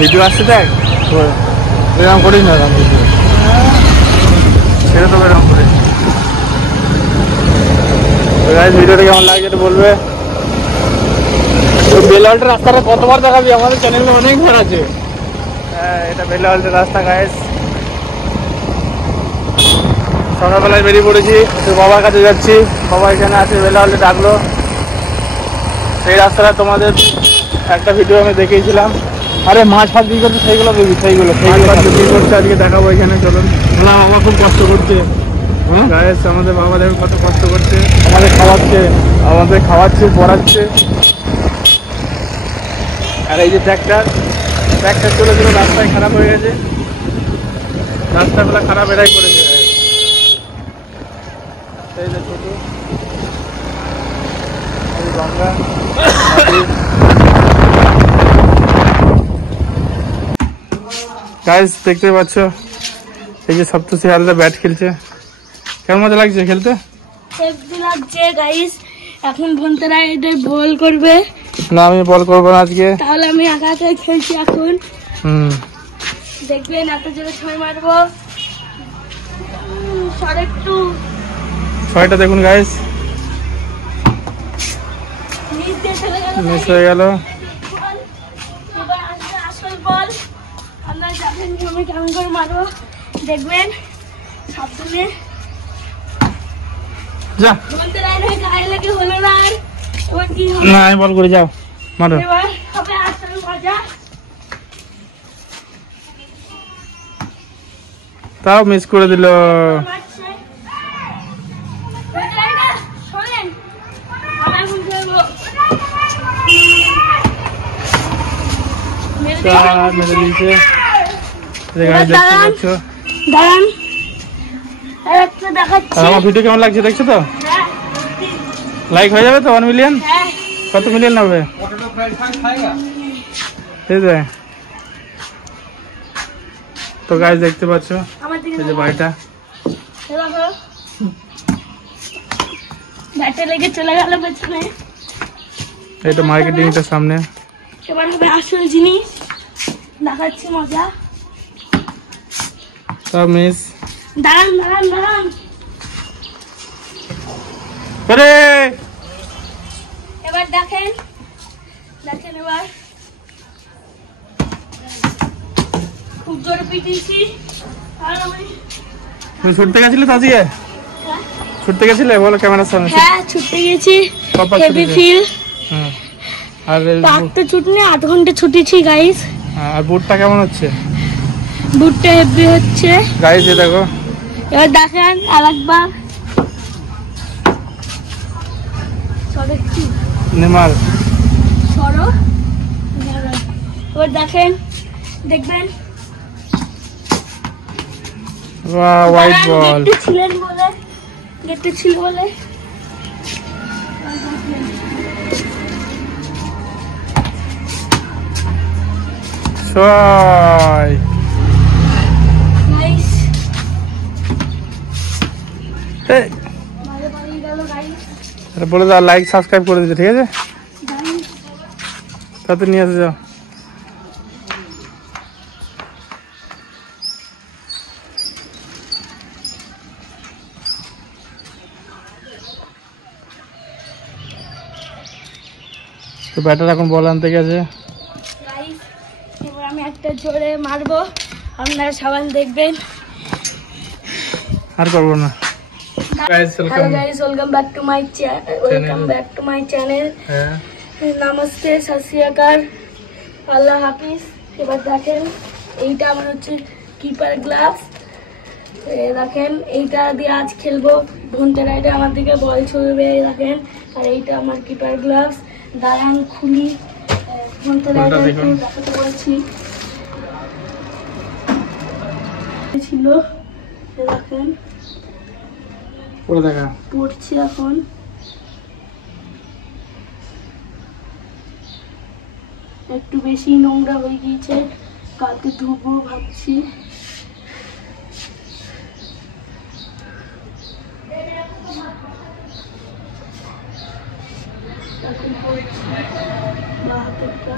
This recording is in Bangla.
ভিডিও আসছে দেখ, এরকম করিস না, এরকম ভিডিও সেটা তো এরকম করিস। ভিডিওটা কেমন লাগছে একটু বলবে। বেলাওয়ালটা রাস্তাটা কতবার দেখাবি, আমাদের চ্যানেলে অনেক ঘর আছে। হ্যাঁ, এটা বেলাওয়ালটা রাস্তা গাইস। সকালবেলায় বেরিয়ে পড়েছি, তো বাবার কাছে যাচ্ছি। বাবা এখানে আছে, বেলাওয়ালে ডাকলো। সেই রাস্তাটা তোমাদের একটা ভিডিও আমি দেখিয়েছিলাম। আরে মাছ ফাছ বিক্রি করছে, সেইগুলো দেখবি, সেইগুলো বিক্রি করছে আজকে দেখাবো এখানে। চলুন। না, বাবা খুব কষ্ট করছে গাইস, আমাদের বাবা দেখো কত কষ্ট করছে, আমাদের খাওয়াচ্ছে পড়াচ্ছে। আর এই যে ট্র্যাক্টর চলে চলে রাস্তায় খারাপ হয়ে গেছে, রাস্তাগুলো খারাপ এরাই করেছে। এই যে ছোট গঙ্গা গাইস দেখতে পাচ্ছ, এই যে সপ্তর্ষি হালদা ব্যাট খেলছে। কেমন মজা লাগছে খেলতে? হেভি লাগছে গাইস। এখন ভন্তেরা এটা বল করবে। না, আমি বল করবো না আজকে। তাহলে আমি একা একা খেলছি এখন। দেখবেন এত জোরে ছয় মারবো। ছয়টা দেখুন গাইস, মিস হয়ে গেল। এবার আসবে আসল বল। আপনারা জানেন আমি কেমন করে মারবো, দেখবেন সাবধানে। যা গায়ে লেগে হলো না। এবার কি হবে? না, আমি বল করে যাও, মারো। এবার হবে আসল মজা। তাও মিস করে দিল। আমার ভিডিও কেমন লাগছে দেখছো তো? লাইক হয়ে যাবে তো 1 মিলিয়ন? কত মিলিয়ন হবে? তো গাইস দেখতে পাচ্ছ এই যে বাড়িটা, লেগে চলে গেল পেছনে। এটা মার্কেটিংটা সামনে। এবার হবে আসল জিনিস, দেখাচ্ছি মজা। সব মিস। দাঁড়ান। এবার দেখেন এবার খুব জোরে পিটিয়েছি। তুমি ছুটতে গেছিলে তো আজকে? ছুটতে গেছিলে বলো ক্যামেরার সামনে। হ্যাঁ, ছুটতে গেছি। Heavy feel. আর তো ছুটনি 8 ঘন্টা ছুটেছি গাইস। আর বুটটা কেমন হচ্ছে? বুটটা হেভি হচ্ছে গাইস, এই দেখো। এবার দেখেন আরেকবার। নেমার সরো। এবার দেখবেন হোয়াইট বল। গেটে ছিল বলে ছয়। বলে দাও লাইক সাবস্ক্রাইব করে দিতে, ঠিক আছে? তাতে নিয়ে আসে যাও। তো ব্যাটার এখন বল আনতে গেছে। এবার আমি একটা জোরে মারবো, আপনারা সবাই দেখবেন। আর করবো না। Hello guys, welcome back to my channel. Namaste, সত শ্রী আকাল, আল্লাহ হাফিজ। এবার দেখেন এইটা আমার হচ্ছে কিপার গ্লাভস। দেখেন এইটা দিয়ে আজ খেলবো। ভন্তেরা এটা আমার দিকে বল ছুড়বে, দেখেন। আর এইটা আমার কিপার গ্লাভস। দাঁড়ান খুলি, ভন্তেরা দেখাতে বলছি ছিল। দেখেন পড়ছে এখন। একটু বেশি নোংরা হয়ে গিয়েছে, কালকে ধুবো ভাবছি। এখন পড়ছে বা হাতেরটা।